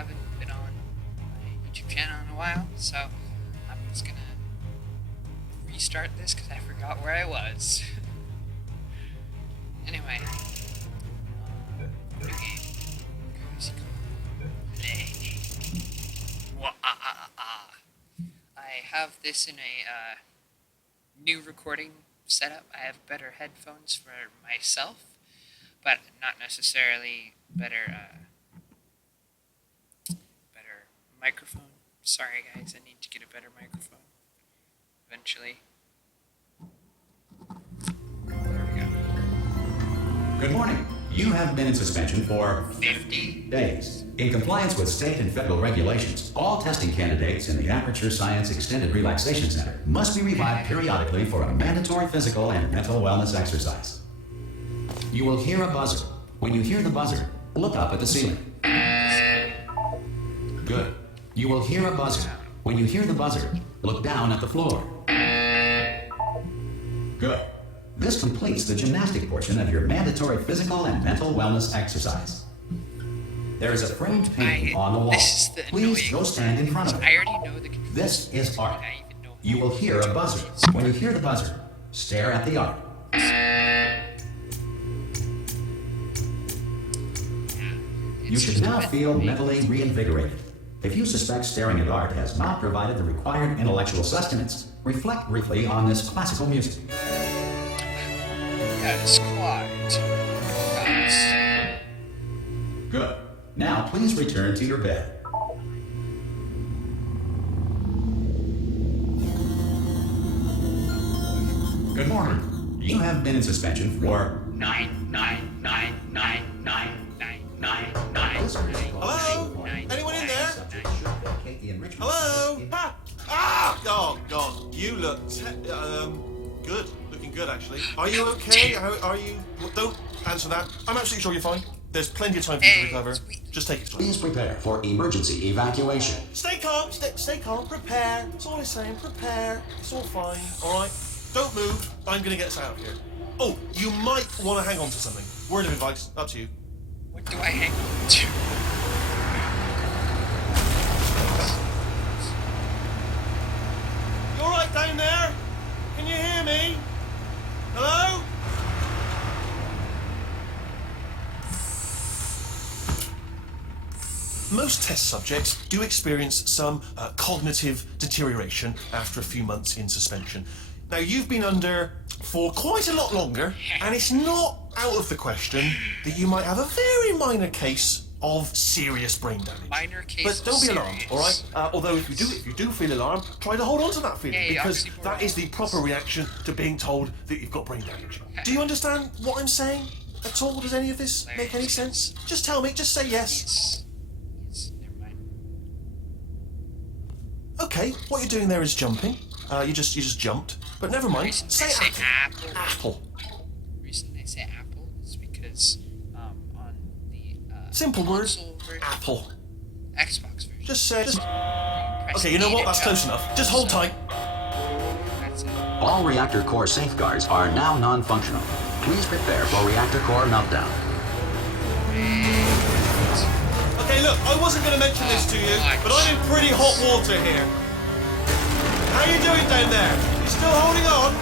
haven't been on my YouTube channel in a while, so I'm just gonna restart this because I forgot where I was. Anyway, new game. Cozy Play. I have this in a new recording setup. I have better headphones for myself, but not necessarily better microphone. Sorry guys, I need to get a better microphone eventually. There we go. Good morning. You have been in suspension for 50 days. In compliance with state and federal regulations, all testing candidates in the Aperture Science Extended Relaxation Center must be revived periodically for a mandatory physical and mental wellness exercise. You will hear a buzzer. When you hear the buzzer, look up at the ceiling. Good. You will hear a buzzer. When you hear the buzzer, look down at the floor. Good. This completes the gymnastic portion of your mandatory physical and mental wellness exercise. There is a framed painting on the wall. Please go stand in front of it. I already know the confusion. This is art. You will hear a buzzer. When you hear the buzzer, stare at the art. You should now feel mentally reinvigorated. If you suspect staring at art has not provided the required intellectual sustenance, reflect briefly on this classical music. That is quite nice. Good. Now please return to your bed. Good morning. You have been in suspension for 9. Hello? Anyone in there? Hello? Oh, God. You look good. Looking good, actually. Are you okay? Are you... Well, don't answer that. I'm absolutely sure you're fine. There's plenty of time for you to recover. Just take it slow. Please prepare for emergency evacuation. Stay calm. Stay calm. Prepare. That's all I'm saying. Prepare. It's all fine. All right? Don't move. I'm going to get us out of here. Oh, you might want to hang on to something. Word of advice. Up to you. What do I hang on to? You all right down there? Can you hear me? Hello? Most test subjects do experience some cognitive deterioration after a few months in suspension. Now, you've been under for quite a lot longer, and it's not out of the question that you might have a very minor case of serious brain damage. Minor case. But don't be alarmed, all right? Although if you do feel alarmed, try to hold on to that feeling, because that is the proper reaction to being told that you've got brain damage. Do you understand what I'm saying at all? Does any of this make any sense? Just tell me. Just say yes. Yes. Never mind. Okay, what you're doing there is jumping. You just jumped. But never mind. Say apple. Apple. The reason I say apple is because on the Simple word. console version, Apple. Xbox version. Just say. press Okay, you know what? E to That's jump. close enough. Just hold tight. That's it. All reactor core safeguards are now non-functional. Please prepare for reactor core meltdown. Okay, look, I wasn't going to mention this to you, but I'm in pretty hot water here. How you doing down there? You still holding on?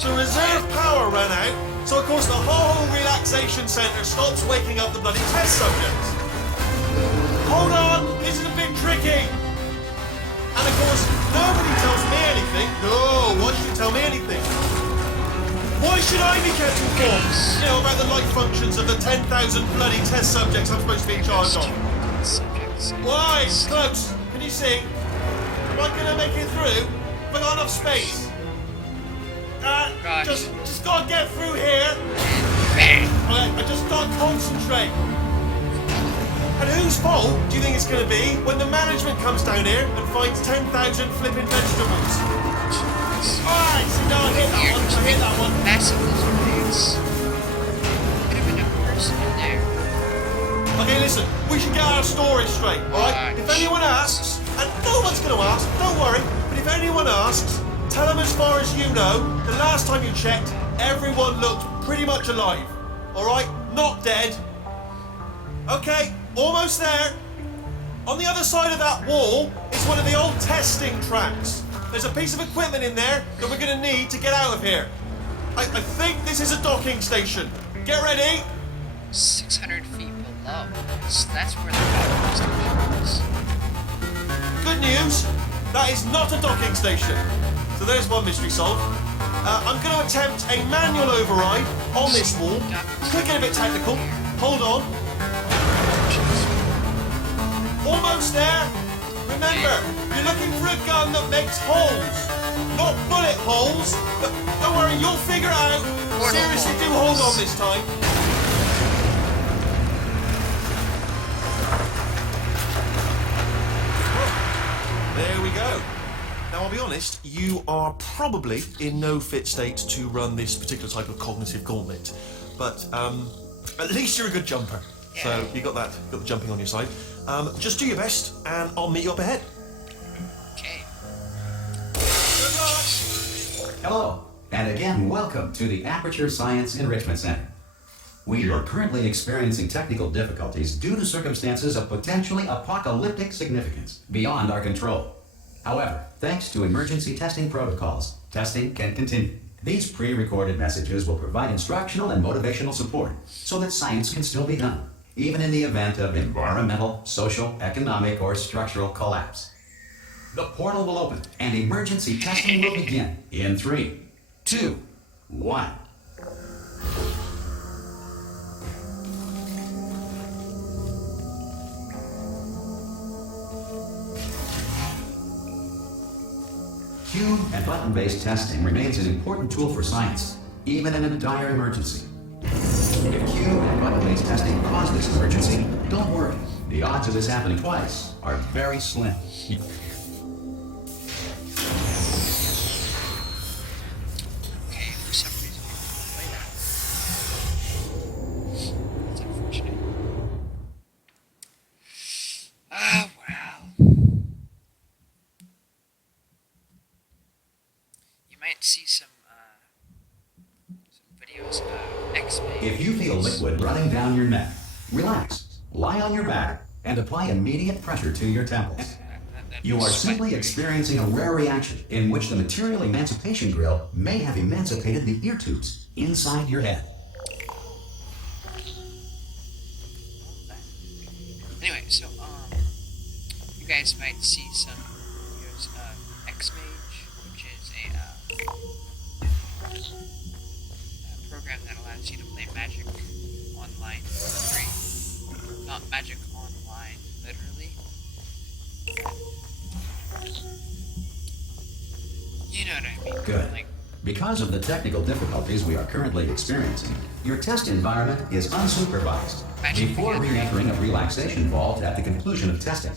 So reserve power ran out, so of course the whole relaxation centre stops waking up the bloody test subjects. Hold on, this is a bit tricky. And of course, nobody tells me anything. No, why should you tell me anything? Why should I be kept informed? You know, about the life functions of the 10,000 bloody test subjects I'm supposed to be in charge of. Subjects. Why? Close. Can you see? Am I gonna make it through? Have I got enough space? Gosh. Just gotta get through here. I just gotta concentrate. And whose fault do you think it's gonna be when the management comes down here and finds 10,000 flipping vegetables? Alright, so now I hit that one. I hit that one. Massive blades. Could have been a person in there. Okay, listen, we should get our story straight, alright? If anyone asks, and no one's going to ask, don't worry, but if anyone asks, tell them as far as you know, the last time you checked, everyone looked pretty much alive, alright? Not dead. Okay, almost there. On the other side of that wall is one of the old testing tracks. There's a piece of equipment in there that we're going to need to get out of here. I think this is a docking station. Get ready. 600 feet below. So that's where the docking station is. Good news, that is not a docking station. So there's one mystery solved. I'm going to attempt a manual override on this wall. Could get a bit technical. Hold on. Almost there. Remember, you're looking for a gun that makes holes. Not bullet holes. But don't worry, you'll figure it out. Seriously, do hold on this time. There we go. Now, I'll be honest, you are probably in no fit state to run this particular type of cognitive gauntlet. But at least you're a good jumper. Yeah. So you got the jumping on your side. Just do your best, and I'll meet you up ahead. Okay. Good luck. Hello, and again, welcome to the Aperture Science Enrichment Center. We are currently experiencing technical difficulties due to circumstances of potentially apocalyptic significance beyond our control. However, thanks to emergency testing protocols, testing can continue. These pre-recorded messages will provide instructional and motivational support so that science can still be done, even in the event of environmental, social, economic, or structural collapse. The portal will open and emergency testing will begin in 3, 2, 1. Cube and button-based testing remains an important tool for science, even in a dire emergency. If cube and button-based testing caused this emergency, don't worry. The odds of this happening twice are very slim. Okay, for some reason I couldn't play that. That's unfortunate. Ah, well. You might see some videos of X-Men. If you feel liquid running down your neck, relax, lie on your back, and apply immediate pressure to your temples. You are simply experiencing a rare reaction in which the material emancipation grill may have emancipated the ear tubes inside your head. Anyway, so you guys might see some videos of X-Mage, which is a program that allows you to play Magic online for free. Not Magic online, literally. You know what I mean? Good. Like, Because of the technical difficulties we are currently experiencing, your test environment is unsupervised. Before re-entering a relaxation vault at the conclusion of testing,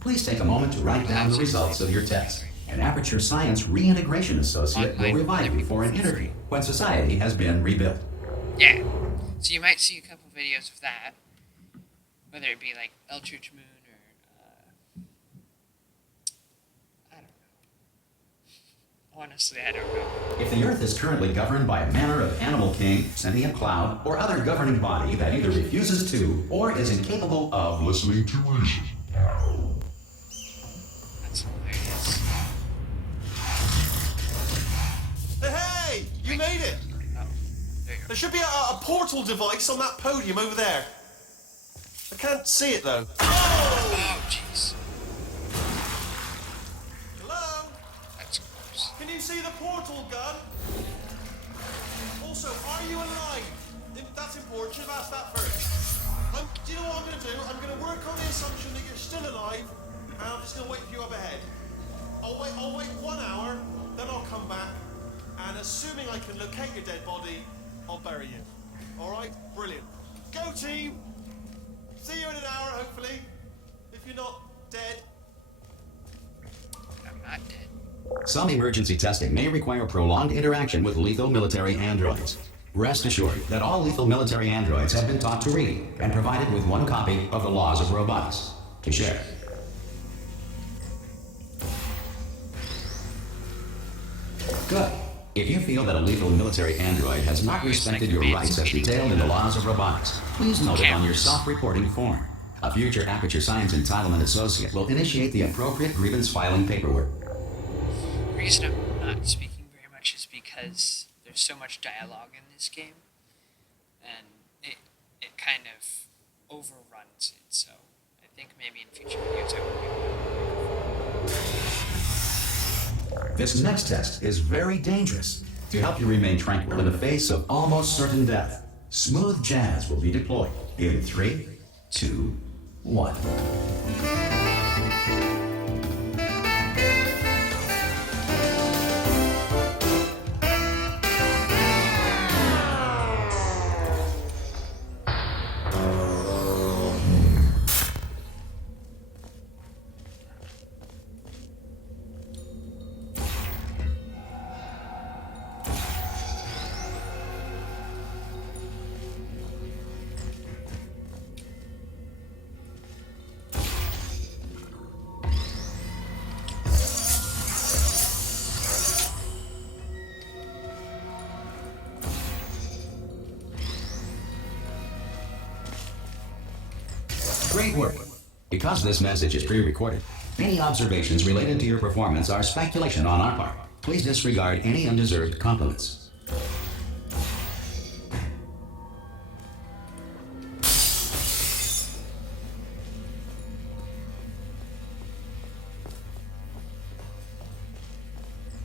please take a moment to write down the results of your test. An Aperture Science Reintegration Associate will revive you for an interview when society has been rebuilt. yeah. So you might see a couple videos of that, whether it be like Eldritch Moon or I don't know. Honestly, I don't know. If the Earth is currently governed by a manner of animal king, sentient cloud, or other governing body that either refuses to or is incapable of listening to reason. That's hilarious. Hey, you made it. Oh, there you go. There should be a portal device on that podium over there. I can't see it though. Oh, jeez. Hello? That's gross. Can you see the portal gun? Also, are you alive? That's important. Should have asked that first. Do you know what I'm going to do? I'm going to work on the assumption that you're still alive, and I'm just going to wait for you up ahead. I'll wait 1 hour, then I'll come back, and assuming I can locate your dead body, I'll bury you. All right? Brilliant. Go team! See you in an hour, hopefully. If you're not dead. I'm not dead. Some emergency testing may require prolonged interaction with lethal military androids. Rest assured that all lethal military androids have been taught to read and provided with one copy of the Laws of Robotics to share. Good. If you feel that a lethal military android has not respected your rights as detailed in the Laws of Robotics, please note it on your self-reporting form. A future Aperture Science Entitlement Associate will initiate the appropriate grievance filing paperwork. The reason I'm not speaking very much is because there's so much dialogue in this game, and it kind of overruns it, so I think maybe in future videos I will be. This next test is very dangerous. To help you remain tranquil in the face of almost certain death, smooth jazz will be deployed in 3, 2, 1. Great work. Because this message is pre-recorded, any observations related to your performance are speculation on our part. Please disregard any undeserved compliments.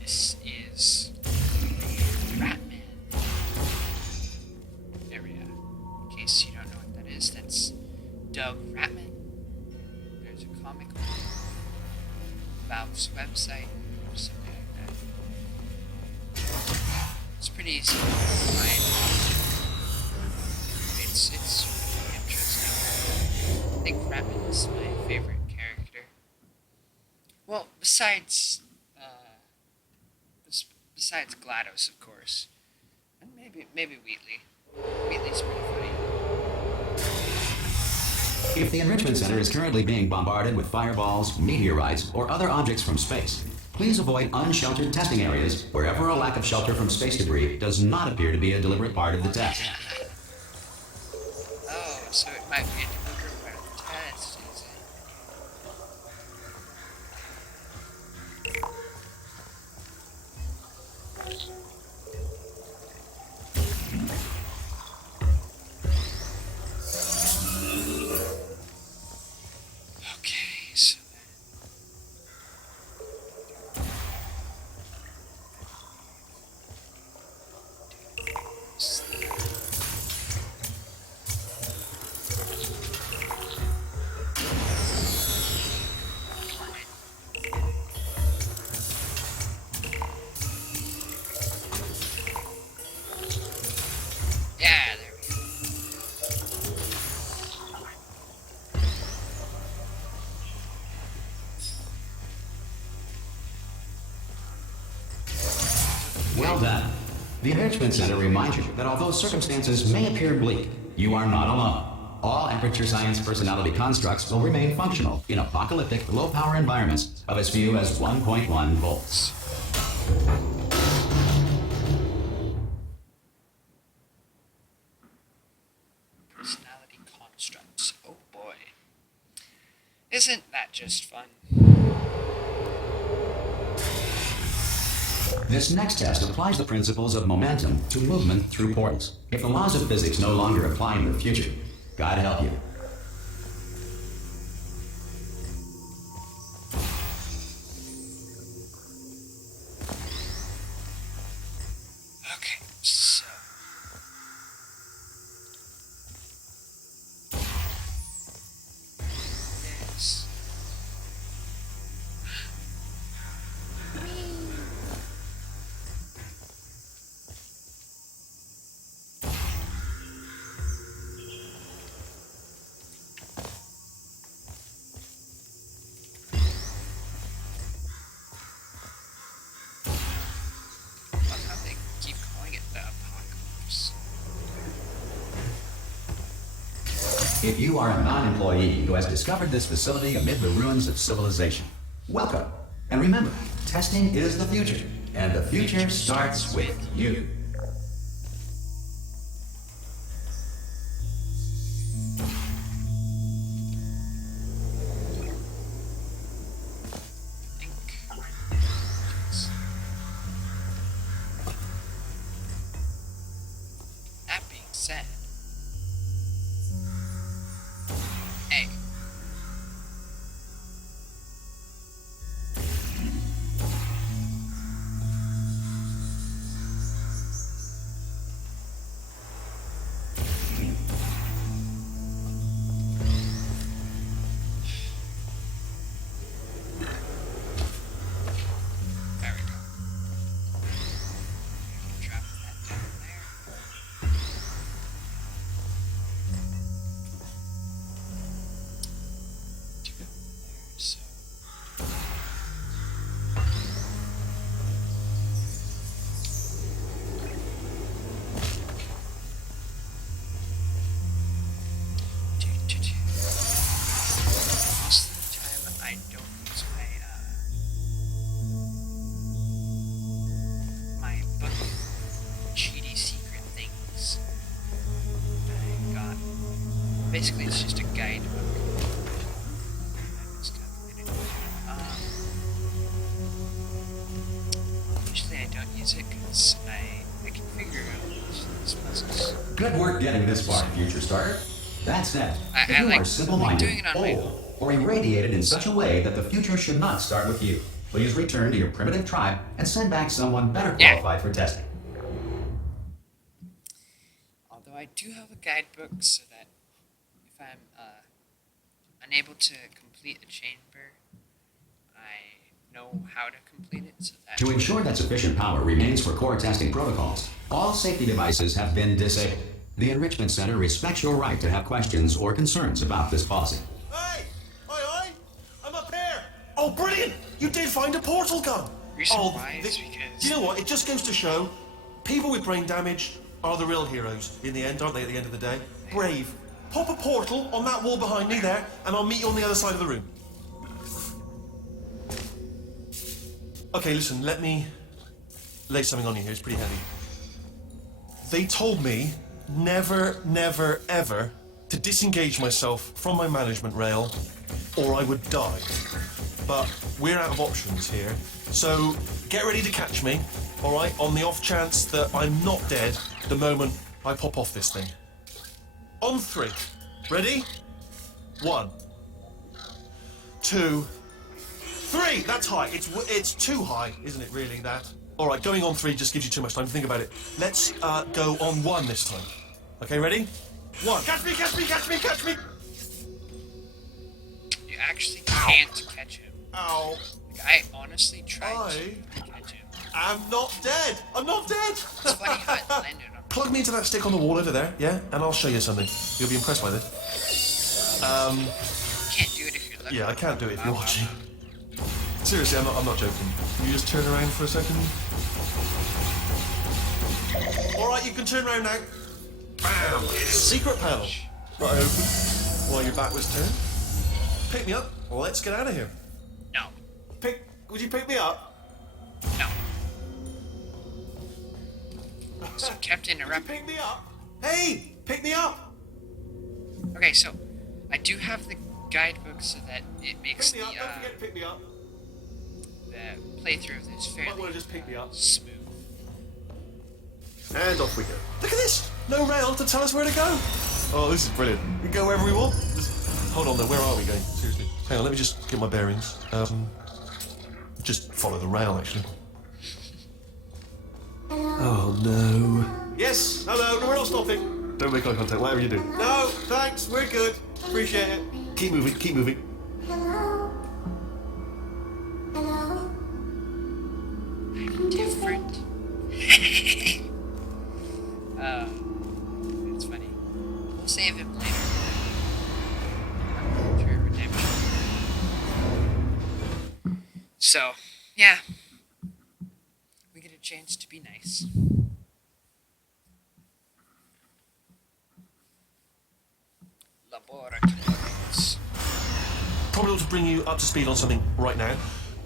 This is Ratman area. In case you don't know what that is, that's Doug Ratman. There's a comic book, Valve's website, or something like that. It's pretty easy to find. It's really interesting. I think Ratman is my favorite character. Well, besides GLaDOS, of course, and maybe Wheatley. Wheatley's pretty funny. If the Enrichment Center is currently being bombarded with fireballs, meteorites, or other objects from space, please avoid unsheltered testing areas wherever a lack of shelter from space debris does not appear to be a deliberate part of the test. Oh, so it might be a deliberate part of the test, is it? Okay, so yeah, there we go. Well done. The Enrichment Center reminds you that although circumstances may appear bleak, you are not alone. All Aperture Science personality constructs will remain functional in apocalyptic, low-power environments of as few as 1.1 volts. Personality constructs. Oh boy. Isn't that just fun? This next test applies the principles of momentum to movement through portals. If the laws of physics no longer apply in the future, God help you. Okay, so. This. Love how they keep calling it the apocalypse. If you are a non-employee who has discovered this facility amid the ruins of civilization, welcome. And remember, testing is the future, and the future starts with you. Basically, it's just a guidebook. It's kind of weird. Usually I don't use it because I can figure out these puzzles. Good work getting this far, future starter. That said, if you like are simple-minded, doing it on my own. old, or irradiated in such a way that the future should not start with you, please return to your primitive tribe and send back someone better qualified for testing. Although I do have a guidebook so that if I'm unable to complete a chamber, I know how to complete it. So that To ensure that sufficient power remains for core testing protocols, all safety devices have been disabled. The Enrichment Center respects your right to have questions or concerns about this policy. Hey! Oi, oi! I'm up here! Oh, brilliant! You did find a portal gun! Reason Oh, why is because... you know what? It just goes to show, people with brain damage are the real heroes in the end, aren't they, at the end of the day? Brave. Pop a portal on that wall behind me there, and I'll meet you on the other side of the room. Okay, listen, let me lay something on you here. It's pretty heavy. They told me never, never, ever to disengage myself from my management rail or I would die. But we're out of options here, so get ready to catch me, all right, on the off chance that I'm not dead the moment I pop off this thing. On 3. Ready? 1, 2, 3. That's high. It's too high, isn't it, really, that? All right, going on 3 just gives you too much time to think about it. Let's go on 1 this time. Okay, ready? 1. Catch me, catch me, catch me, catch me! You actually can't catch him. Ow. Like, I honestly tried to catch him. I'm not dead! I'm not dead! It's funny how it landed on me. Plug me into that stick on the wall over there, yeah? And I'll show you something. You'll be impressed by this. You can't do it if you're looking. Yeah, I can't do it if you're watching. Seriously, I'm not joking. Can you just turn around for a second? Alright, you can turn around now. Bam! Secret panel. Right open. While your back was turned. Pick me up. Let's get out of here. No. Would you pick me up? No. So kept interrupting. Pick me up. Hey! Pick me up! Okay, so I do have the guidebook so that it makes Pick me up. Don't forget to pick me up. the playthrough of this Might fairly want to just pick me up. smooth. And off we go. Look at this! No rail to tell us where to go. Oh, this is brilliant. We can go wherever we want. Just hold on there. Where are we going? Seriously. Hang on. Let me just get my bearings. Just follow the rail, actually. Oh no. Yes. Hello. No, we're not stopping. Don't make eye contact. Whatever you do. No. Thanks. We're good. Appreciate it. Keep moving. Keep moving. Different. It's funny. We'll save him later. For redemption. So, yeah. We get a chance to be nice. Laboratories. Probably ought to bring you up to speed on something right now.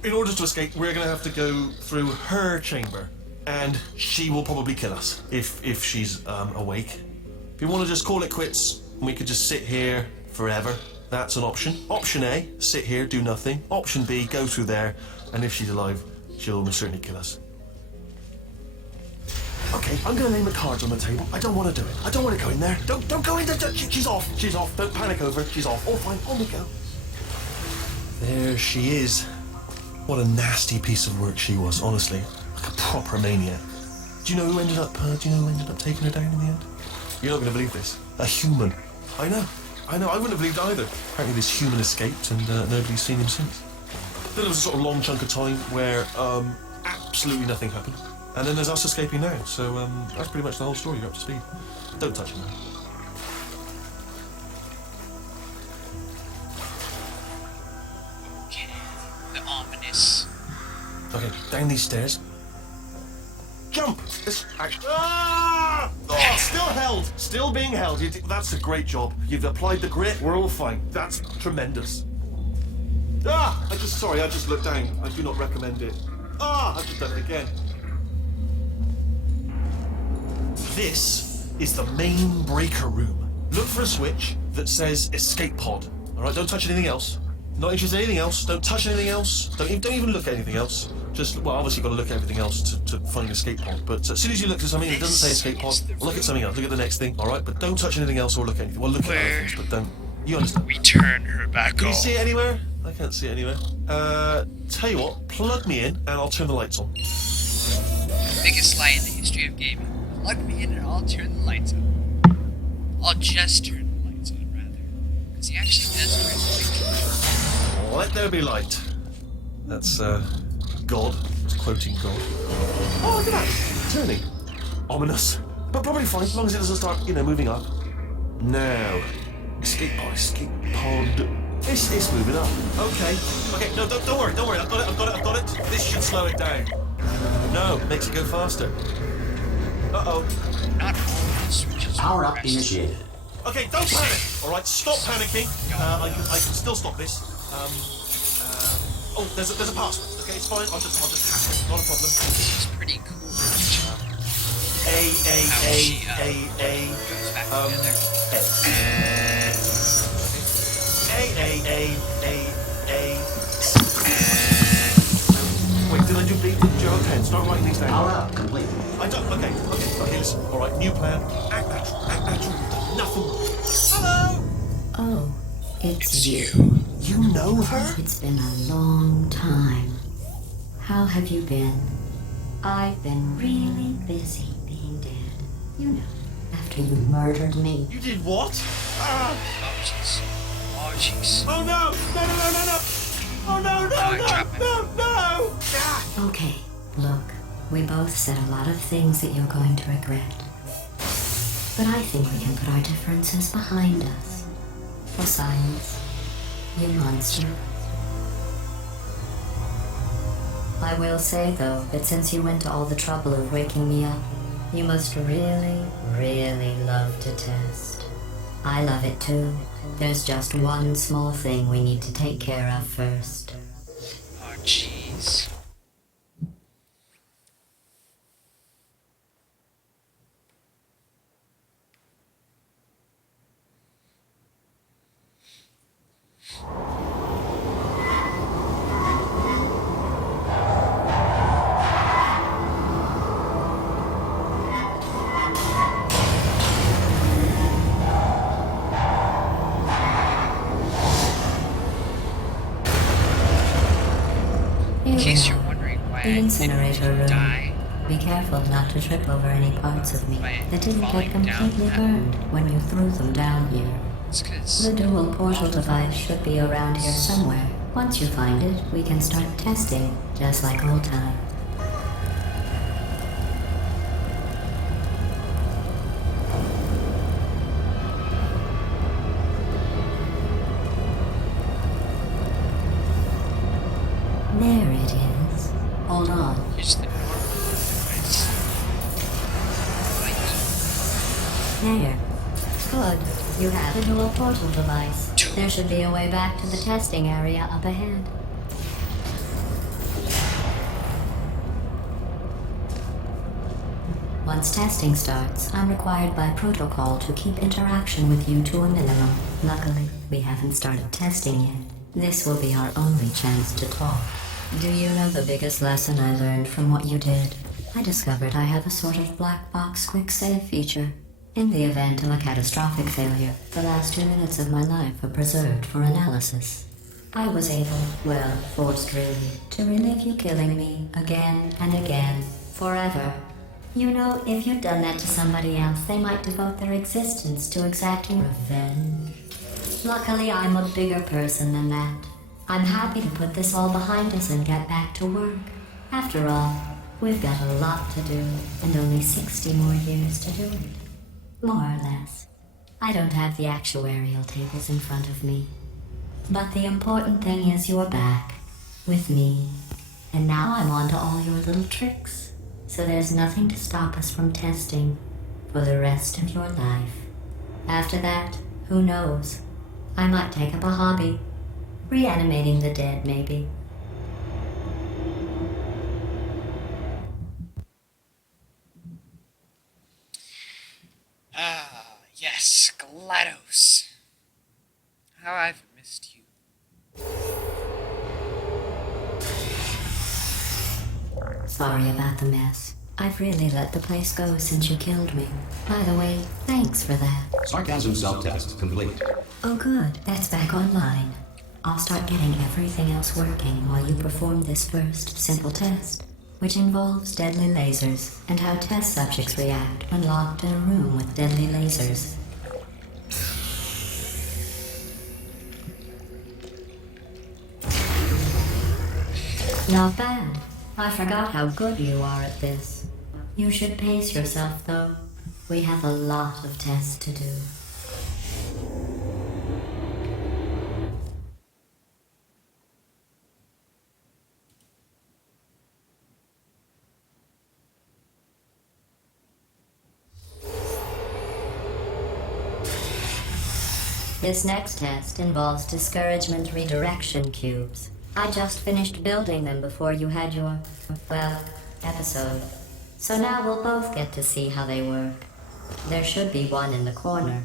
In order to escape, we're going to have to go through her chamber, and she will probably kill us if she's awake. If you want to just call it quits, and we could just sit here forever, that's an option. Option A, sit here, do nothing. Option B, go through there, and if she's alive, she'll almost certainly kill us. Okay, I'm going to lay my cards on the table. I don't want to do it. I don't want to go in there. Don't go in there. She's off. She's off. Don't panic over. She's off. All fine. On we go. There she is. What a nasty piece of work she was, honestly. Like a proper maniac. Do you know who ended up taking her down in the end? You're not going to believe this. A human. I know. I wouldn't have believed either. Apparently this human escaped and nobody's seen him since. Then there was a sort of long chunk of time where absolutely nothing happened. And then there's us escaping now. So that's pretty much the whole story. You're up to speed. Don't touch him now. Okay. The ominous. Okay, down these stairs. Jump! Ah! Oh, still held. Still being held. That's a great job. You've applied the grit. We're all fine. That's tremendous. Ah! I just looked down. I do not recommend it. Ah! I've just done it again. This is the main breaker room. Look for a switch, that says escape pod. All right, don't touch anything else. Not interested in anything else. Don't touch anything else. Don't even look at anything else. Just, well, obviously you've got to look at everything else to find an escape pod. But as soon as you look at something that doesn't say escape pod, look at something else. Look at the next thing, all right? But don't touch anything else or look at anything. Well, look at other things, but don't. You understand? We turn her back Can on. you see it anywhere? I can't see it anywhere. Tell you what, plug me in and I'll turn the lights on. Biggest lie in the history of gaming. Plug me in and I'll turn the lights on. I'll just turn the lights on, rather. Because he actually does turn the lights on. Let there be light. That's, God. It's quoting God. Oh, look at that. Turning. Ominous. But probably fine, as long as it doesn't start, moving up. Now. Escape pod. It's moving up. Okay. No, don't worry. I've got it. This should slow it down. No, makes it go faster. Uh-oh. Not all the switches. Power up pressed. initiated. Okay, don't panic. All right, stop panicking. I can still stop this. Oh, there's a password. Okay, it's fine. I'll just hack it. Not a problem. This is pretty cool. A. Goes back together. Wait, did I do big? Do you have a pen? Start writing these down. Power up complete. I don't. Okay. Listen. All right, new plan. Act natural. Nothing. Hello. Oh, it's you. You know her? It's been a long time. How have you been? I've been really busy being dead. You know, after you murdered me. You did what? Ah! Oh jeez. Oh no! No! Oh no! Ah! Okay, look, we both said a lot of things that you're going to regret. But I think we can put our differences behind us. For science, you monster. I will say, though, that since you went to all the trouble of waking me up, you must really, really love to test. I love it too. There's just one small thing we need to take care of first. Oh jeez. In case you're wondering why The I incinerator didn't room. die, Be careful not to trip over any parts of me By that didn't get falling down completely that- burned when you threw them down here. it's because The dual portal device should be around here somewhere. Once you find it, we can start testing, just like old times. There it is. Hold on. here's the normal device. There. Good. You have a dual portal device. There should be a way back to the testing area up ahead. Once testing starts, I'm required by protocol to keep interaction with you to a minimum. Luckily, we haven't started testing yet. This will be our only chance to talk. Do you know the biggest lesson I learned from what you did? I discovered I have a sort of black box quick save feature. In the event of a catastrophic failure, the last 2 minutes of my life are preserved for analysis. I was able, well, forced really, to relive you killing me again and again, forever. You know, if you'd done that to somebody else, they might devote their existence to exacting revenge. Luckily, I'm a bigger person than that. I'm happy to put this all behind us and get back to work. After all, we've got a lot to do, and only 60 more years to do it. More or less. I don't have the actuarial tables in front of me. But the important thing is you're back, with me. And now I'm on to all your little tricks. So there's nothing to stop us from testing for the rest of your life. After that, who knows? I might take up a hobby. Reanimating the dead, maybe. Yes, GLaDOS. how I've missed you. Sorry about the mess. I've really let the place go since you killed me. By the way, thanks for that. Sarcasm self-test complete. Oh good, that's back online. I'll start getting everything else working while you perform this first simple test, which involves deadly lasers and how test subjects react when locked in a room with deadly lasers. Not bad. I forgot how good you are at this. You should pace yourself, though. We have a lot of tests to do. This next test involves discouragement redirection cubes. I just finished building them before you had your, well, episode. So now we'll both get to see how they work. There should be one in the corner.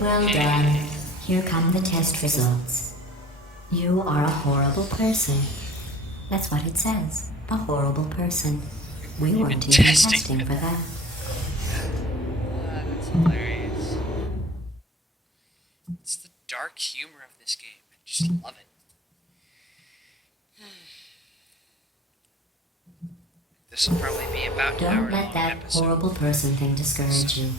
Well done. Here come the test results. You are a horrible person. That's what it says. A horrible person. We weren't even testing for that. That's hilarious. It's the dark humor of this game. I just love it. This will probably be about an hour Don't let long that episode. horrible person thing discourage you.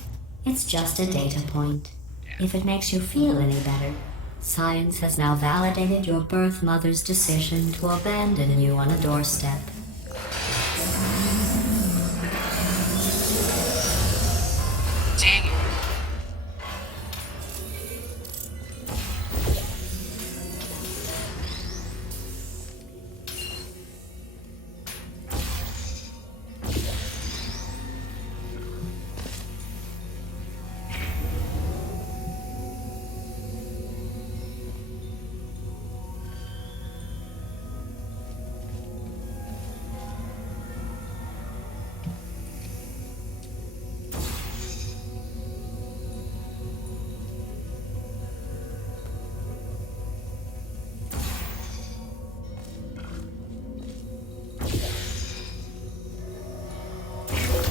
It's just a data point. If it makes you feel any better, science has now validated your birth mother's decision to abandon you on a doorstep. Dang it.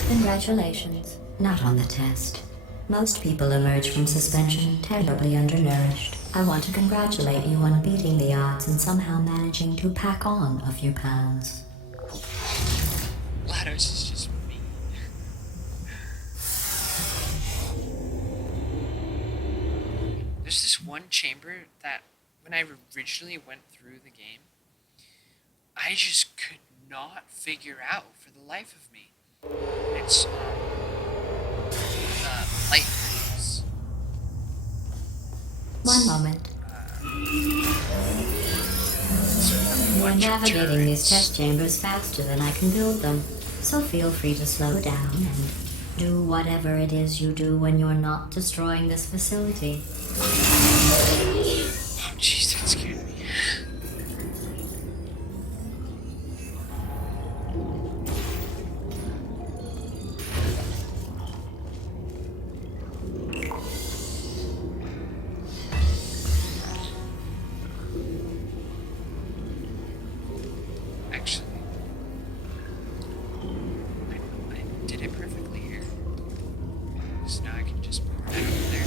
Congratulations. Not on the test. Most people emerge from suspension terribly undernourished. I want to congratulate you on beating the odds and somehow managing to pack on a few pounds. GLaDOS is just me. There's this one chamber that, when I originally went through the game, I just could not figure out for the life of me. It's light rings. One moment. You're bunch of navigating these turrets. test chambers faster than I can build them, so feel free to slow down and do whatever it is you do when you're not destroying this facility. Oh, jeez, that scared me. Actually, I did it perfectly here. So now I can just move that over there.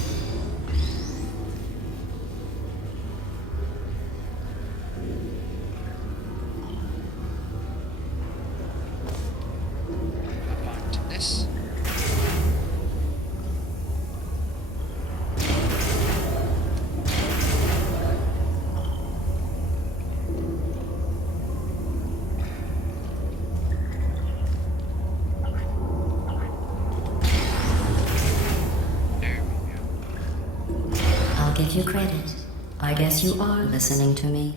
you credit. I guess you are listening to me.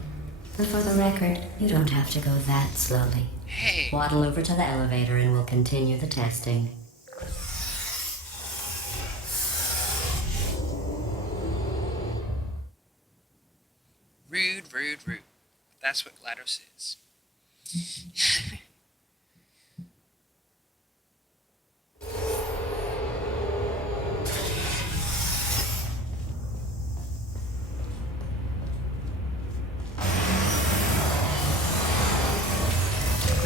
But for the record, you don't have to go that slowly. Hey. Waddle over to the elevator and we'll continue the testing. Rude, rude, rude. That's what GLaDOS is.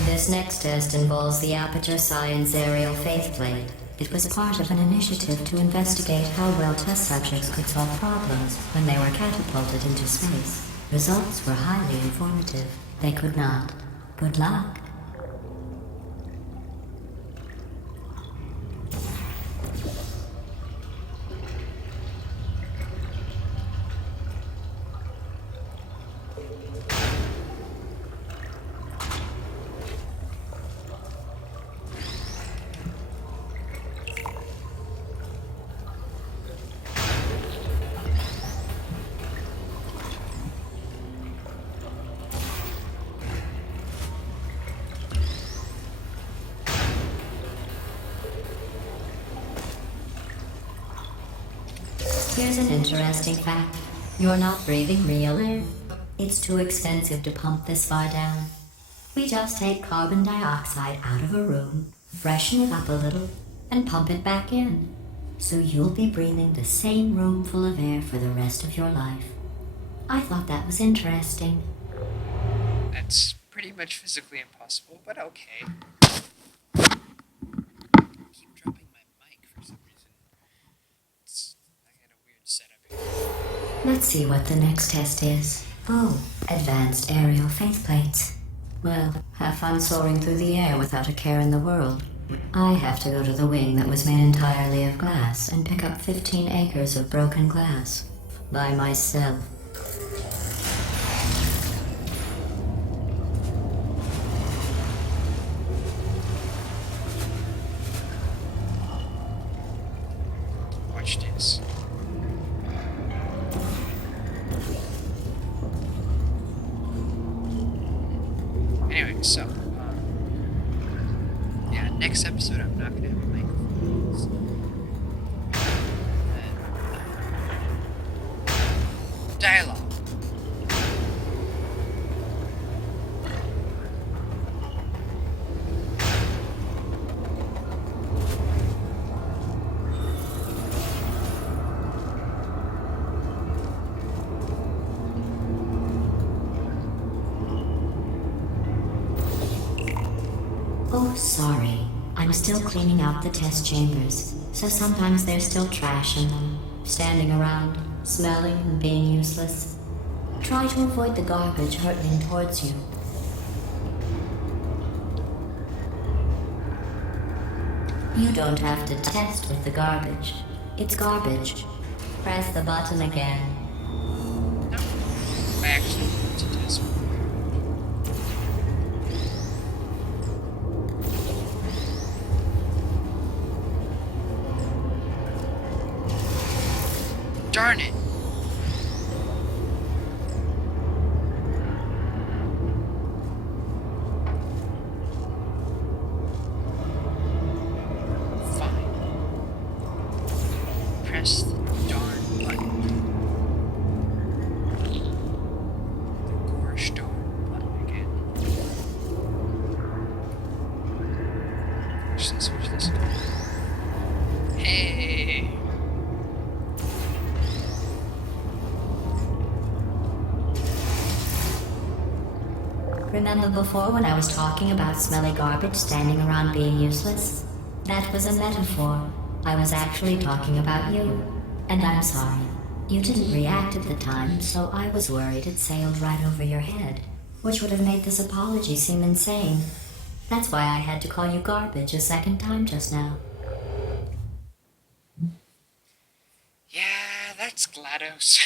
This next test involves the Aperture Science aerial faceplate. It was part of an initiative to investigate how well test subjects could solve problems when they were catapulted into space. Results were highly informative. They could not. Good luck. Here's an interesting fact. You're not breathing real air. It's too expensive to pump this far down. We just take carbon dioxide out of a room, freshen it up a little, and pump it back in. So you'll be breathing the same room full of air for the rest of your life. I thought that was interesting. That's pretty much physically impossible, but okay. Keep dropping my mic for some reason. I got a weird setup here. Let's see what the next test is. Oh, advanced aerial faceplates. Well, have fun soaring through the air without a care in the world. I have to go to the wing that was made entirely of glass and pick up 15 acres of broken glass. By myself. Watch this. Anyway, so, yeah, next episode I'm not gonna have a microphone. Dialogue. Oh, sorry. I'm still cleaning out the test chambers, so sometimes there's still trash in them, standing around, smelling and being useless. Try to avoid the garbage hurtling towards you. You don't have to test with the garbage. It's garbage. Press the button again. No, I actually want to test. Darn it. Fine. Press the darn button. The gosh darn button again. Watch this, watch this. Hey. Remember before when I was talking about smelly garbage standing around being useless? That was a metaphor. I was actually talking about you. And I'm sorry. You didn't react at the time, so I was worried it sailed right over your head, which would have made this apology seem insane. That's why I had to call you garbage a second time just now. Yeah, that's GLaDOS.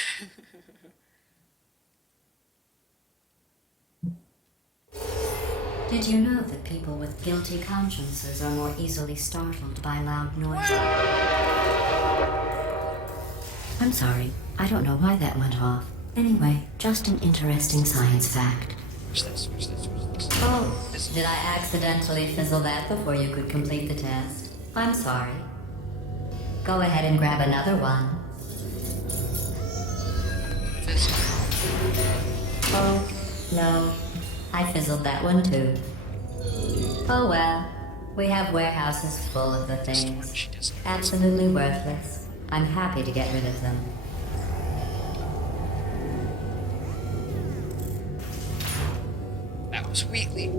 Did you know that people with guilty consciences are more easily startled by loud noise? I'm sorry. I don't know why that went off. Anyway, just an interesting science fact. Where's this? Where's this? Where's this? Oh, This- did I accidentally fizzle that before you could complete the test? I'm sorry. Go ahead and grab another one. This. Oh, no. I fizzled that one too. Oh well. We have warehouses full of the This one things. she doesn't. Absolutely worthless. I'm happy to get rid of them. That was Wheatley.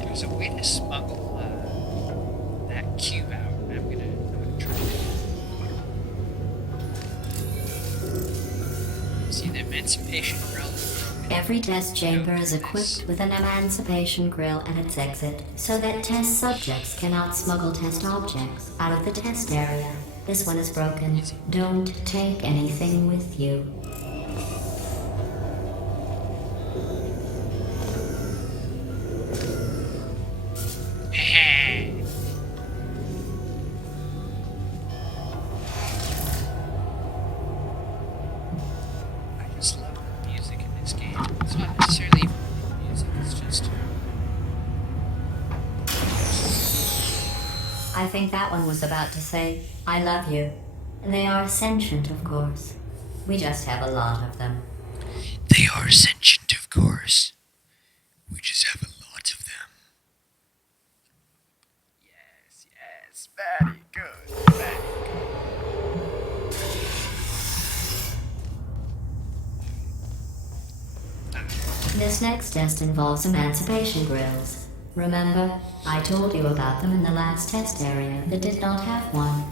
There's a way to smuggle that cube out. I'm gonna try it. See the emancipation grill? Every test chamber is equipped with an emancipation grill at its exit, so that test subjects cannot smuggle test objects out of the test area. This one is broken. Don't take anything with you. I just love the music in this game. It's not necessarily even music, it's just. I think that one was about to say, I love you. They are sentient, of course. We just have a lot of them. They are sentient, of course. We just have a lot of them. Yes, very good, very good. This next test involves emancipation grills. Remember, I told you about them in the last test area that did not have one.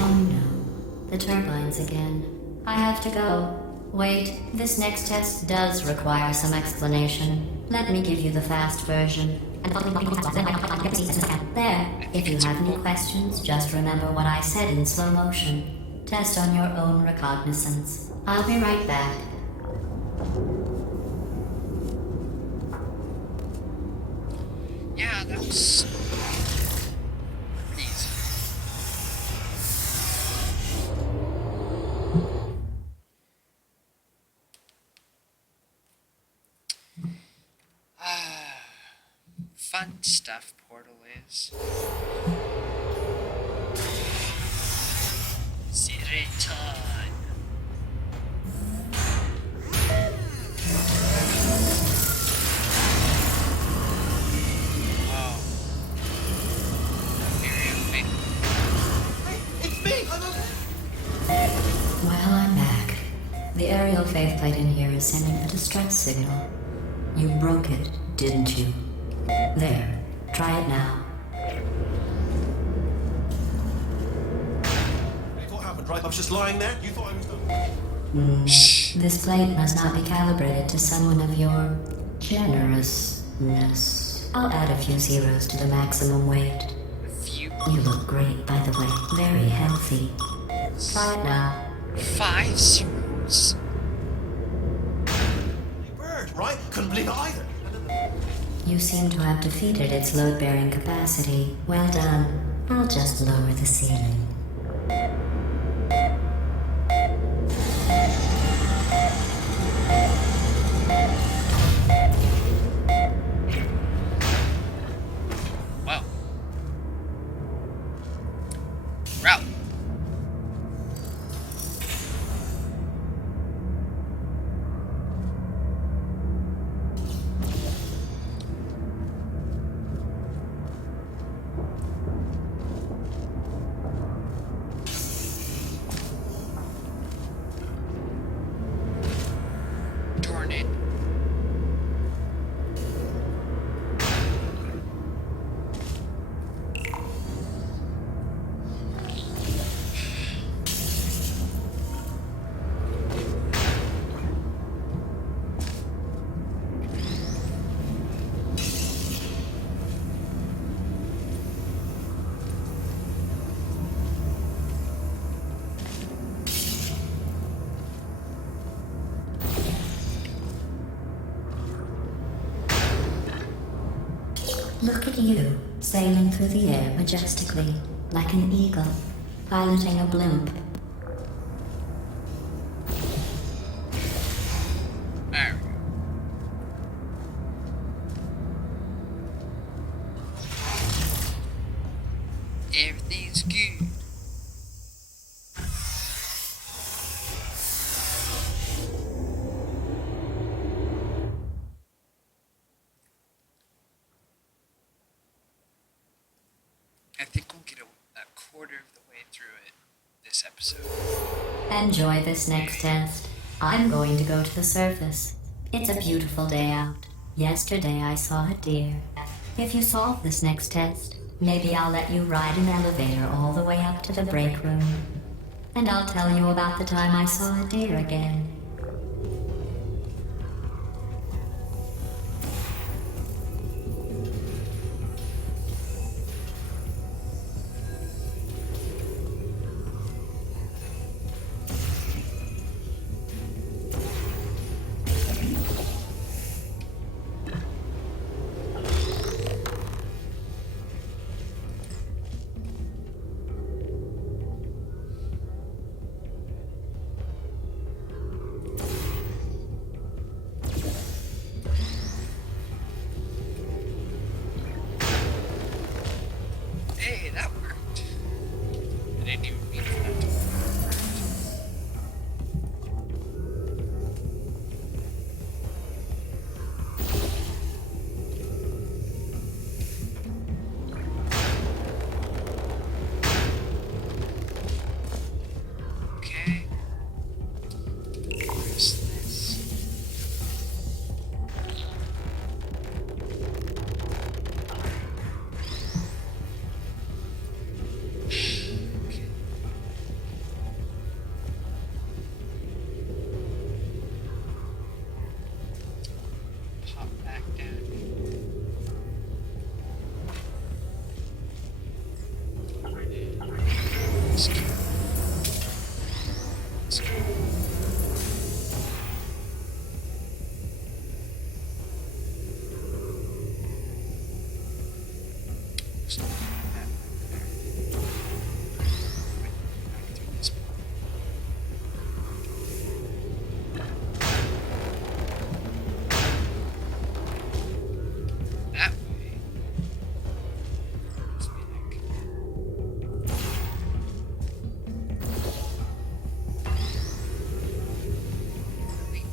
Oh no, the turbines again. I have to go. Wait, this next test does require some explanation. Let me give you the fast version. There, if you have any questions, just remember what I said in slow motion. Test on your own recognizance. I'll be right back. Yeah, that was pretty easy. Fun stuff Portal is. Ziriton. Oh. Seriously? It's me! Well, I'm back. The aerial faceplate in here is sending a distress signal. You broke it, didn't you? There. Try it now. What happened, right? I was just lying there. You thought I was done. This plate must not be calibrated to someone of your generousness. I'll add a few zeros to the maximum weight. A few. You look great, by the way. Very healthy. Try it now. 5 zeros. Hey, bird, right? Couldn't believe it either. You seem to have defeated its load-bearing capacity. Well done. I'll just lower the ceiling. Wow. Route. Look at you, sailing through the air majestically, like an eagle, piloting a blimp. There we go. Everything's good. I think we'll get a quarter of the way through it this episode. Enjoy this next test. I'm going to go to the surface. It's a beautiful day out. Yesterday I saw a deer. If you solve this next test, maybe I'll let you ride an elevator all the way up to the break room. And I'll tell you about the time I saw a deer again. Hey, that worked. I didn't even mean for that to work. Okay. Where's this? Okay. Pop back down. Let's go. Let's go. There's nothing like that right there. Wait, back through this part. That way. Let's be like. Wait.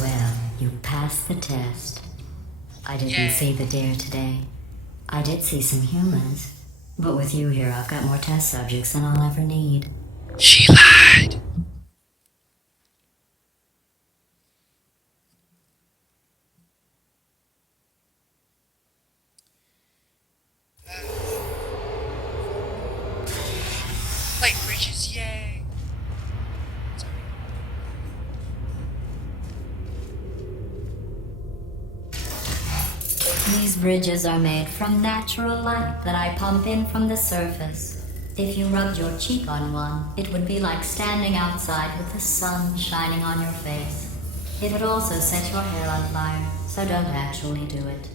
Well, you passed the test. I didn't Yay. see the deer today. I did see some humans. But with you here, I've got more test subjects than I'll ever need. She lied. Light bridges, yay! Sorry. These bridges are made from natural light that I pump in from the surface. If you rubbed your cheek on one, it would be like standing outside with the sun shining on your face. It would also set your hair on fire, so don't actually do it.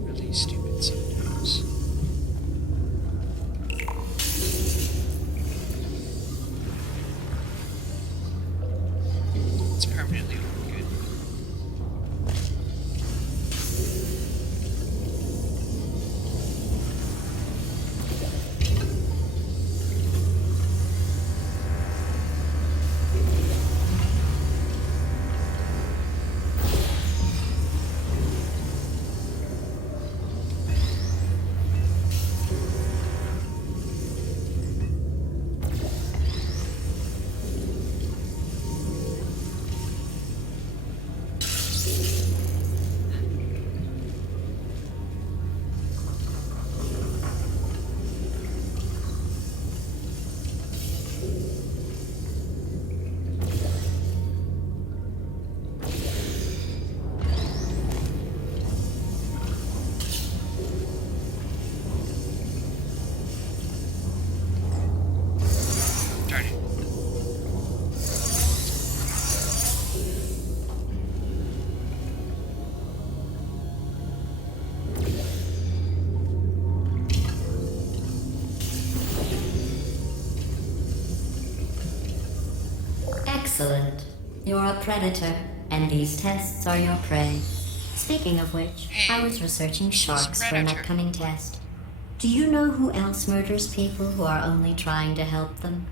Really stupid sometimes. It's permanently good. Excellent. You're a predator, and these tests are your prey. Speaking of which, I was researching sharks for an upcoming test. Do you know who else murders people who are only trying to help them?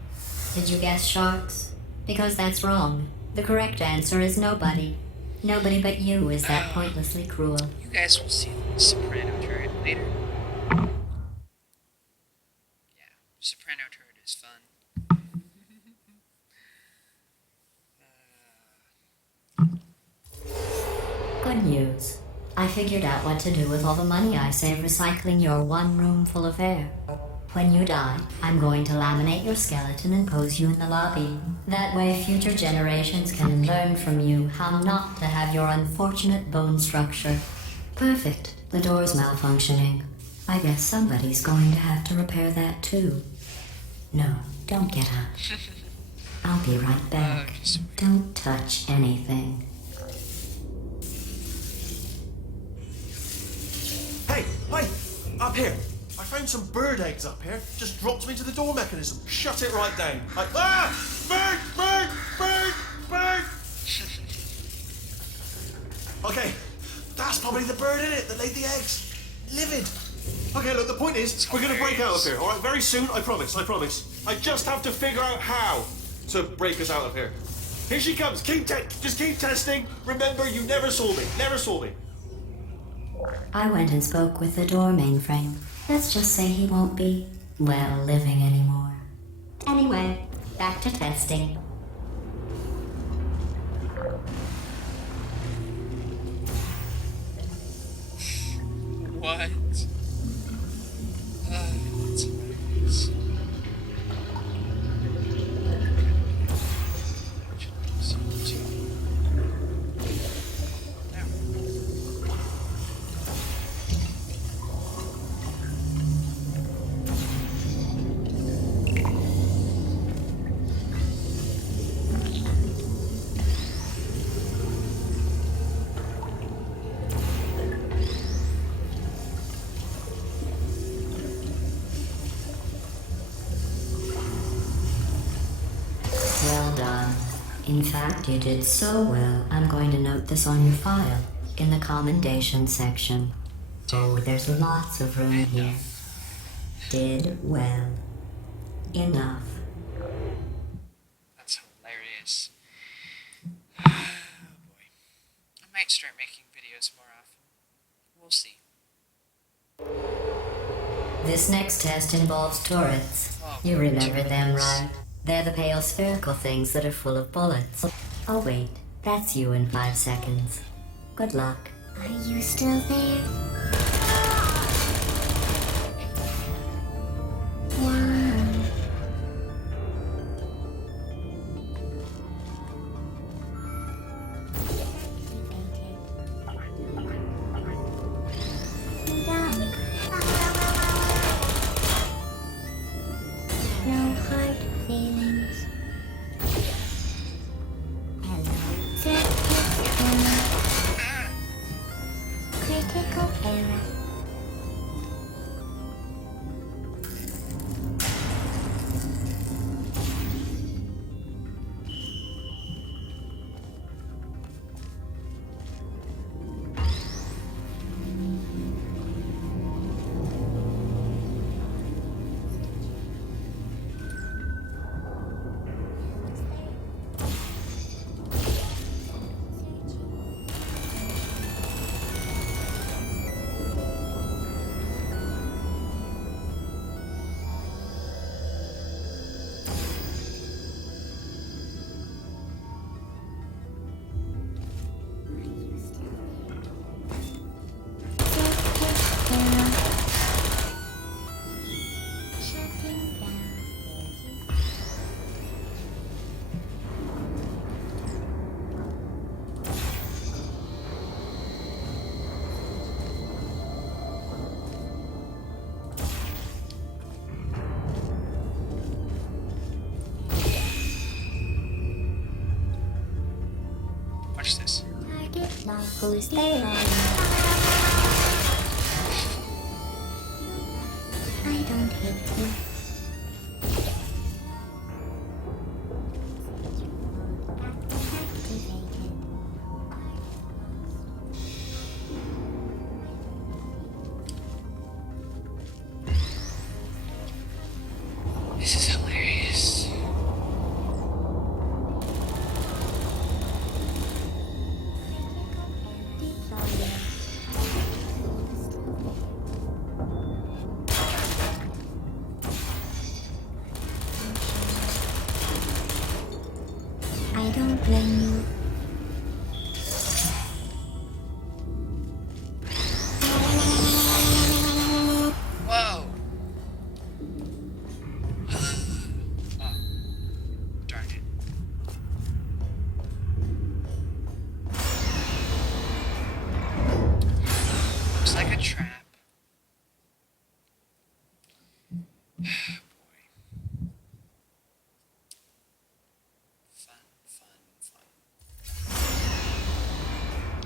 Did you guess sharks? Because that's wrong. The correct answer is nobody. Nobody but you is that pointlessly cruel. You guys will see the Soprano turret later. Yeah, Soprano turret is fun. Good news. I figured out what to do with all the money I save recycling your one room full of air. When you die, I'm going to laminate your skeleton and pose you in the lobby. That way future generations can learn from you how not to have your unfortunate bone structure. Perfect. The door's malfunctioning. I guess somebody's going to have to repair that too. No, don't get up. I'll be right back. Don't touch anything. Hey, up here. I found some bird eggs up here. Just dropped them into the door mechanism. Shut it right down. Bird! Okay, that's probably the bird in it that laid the eggs. Livid. Okay, look, the point is, we're gonna break out of here, alright? Very soon, I promise. I just have to figure out how to break us out of here. Here she comes. Just keep testing. Remember, you never saw me. I went and spoke with the door mainframe. Let's just say he won't be, well, living anymore. Anyway, back to testing. What? That's hilarious. Well done. In fact, you did so well, I'm going to note this on your file, in the commendation section. Oh, there's lots of room here. Did well. Enough. That's hilarious. Oh boy. I might start making videos more often. We'll see. This next test involves turrets. You remember them, right? They're the pale spherical things that are full of bullets. Oh wait, that's you in 5 seconds. Good luck. Are you still there? One. Done. No hard feelings. Hello. Critical error. Shutting down. Watch this. Target lock. Who's there? I don't hate you. don't blame you. Whoa! Oh, darn it. Looks like a trap. Boy. Fun.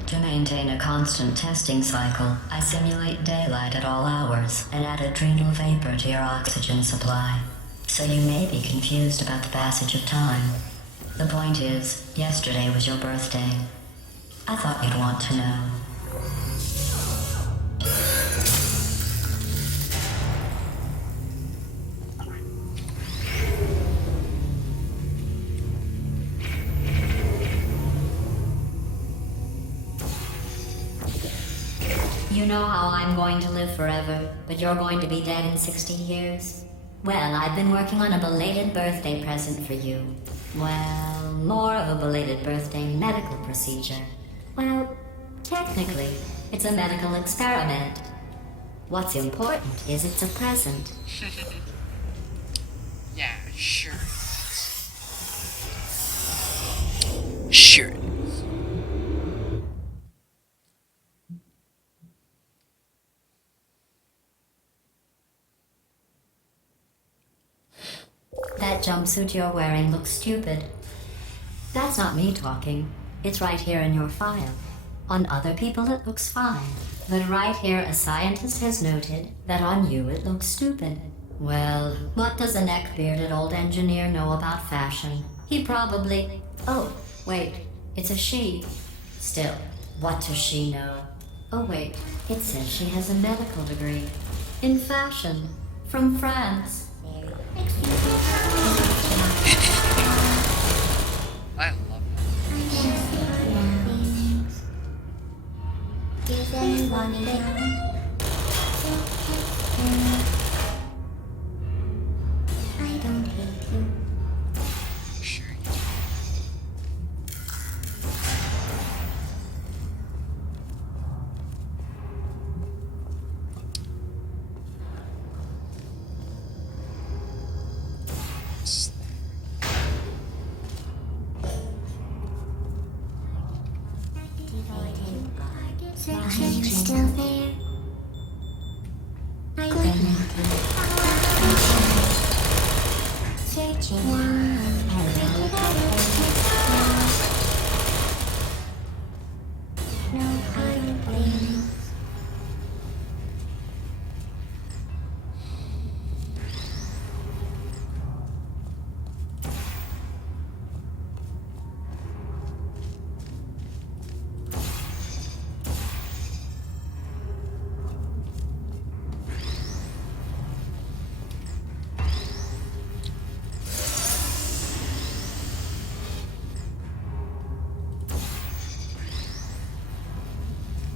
To maintain a constant testing cycle, I simulate daylight at all hours and add adrenal vapor to your oxygen supply. So you may be confused about the passage of time. The point is, yesterday was your birthday. I thought you'd want to know. You know how I'm going to live forever, but you're going to be dead in 60 years? Well, I've been working on a belated birthday present for you. Well, more of a belated birthday medical procedure. Well, technically, it's a medical experiment. What's important is it's a present. Yeah, sure. Sure. That jumpsuit you're wearing looks stupid. That's not me talking. It's right here in your file. On other people it looks fine. But right here a scientist has noted that on you it looks stupid. Well, what does a neck-bearded old engineer know about fashion? He probably... Oh, wait. It's a she. Still, what does she know? Oh wait, it says she has a medical degree. In fashion. From France. I love Is anyone there? I don't hate you. that. Sure you do. Are you still there? I couldn't. Searching. No, I don't blame you.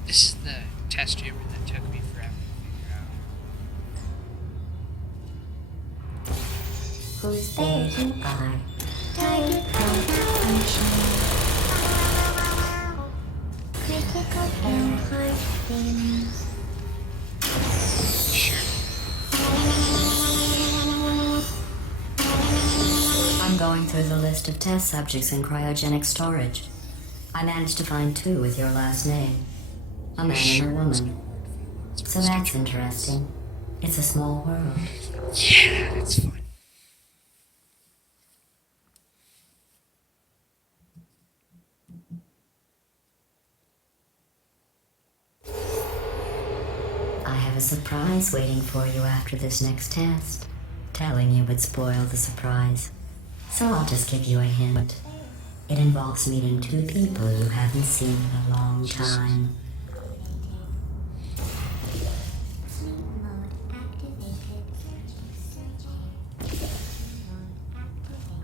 This is the test chamber that took me forever to figure out. Who's there? You are. Target malfunction. Critical error heart things. Sure. I'm going through the list of test subjects in cryogenic storage. I managed to find 2 with your last name. A man and a woman. So that's interesting. It's a small world. Yeah, that's fun. I have a surprise waiting for you after this next test. Telling you would spoil the surprise. So I'll just give you a hint. It involves meeting 2 people you haven't seen in a long time. Sleep mode activated. Searching. Sleep mode activated.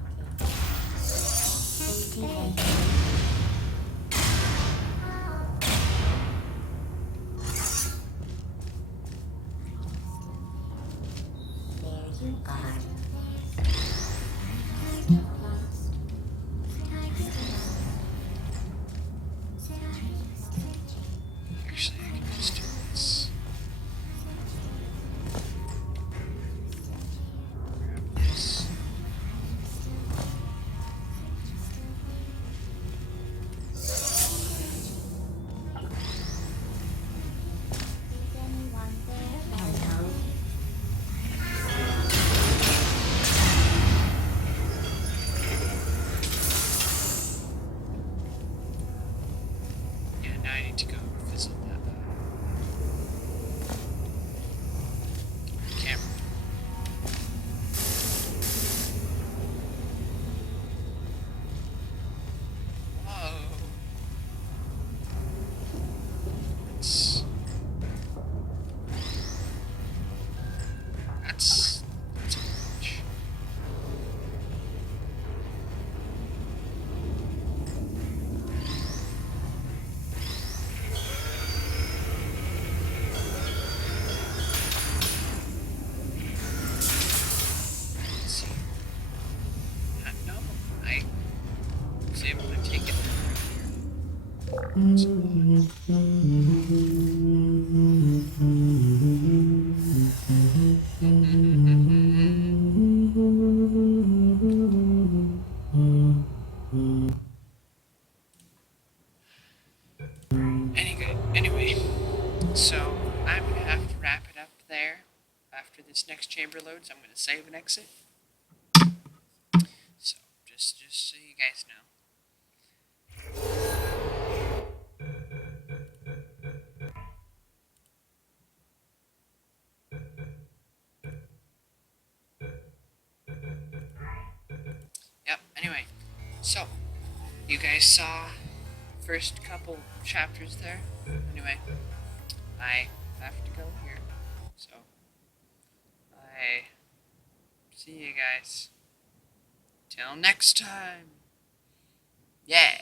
There you are. Target lost. Target lost. now I need to go visit that camera. Whoa. That's too much. Let's see. No, I was able to take it from here. Anyway, so I'm gonna have to wrap it up there. After this next chamber loads, I'm gonna save and exit. So just so you guys know. Yep. Anyway, so you guys saw first couple chapters there. Anyway, I have to go here. So I see you guys. Till next time. Yeah.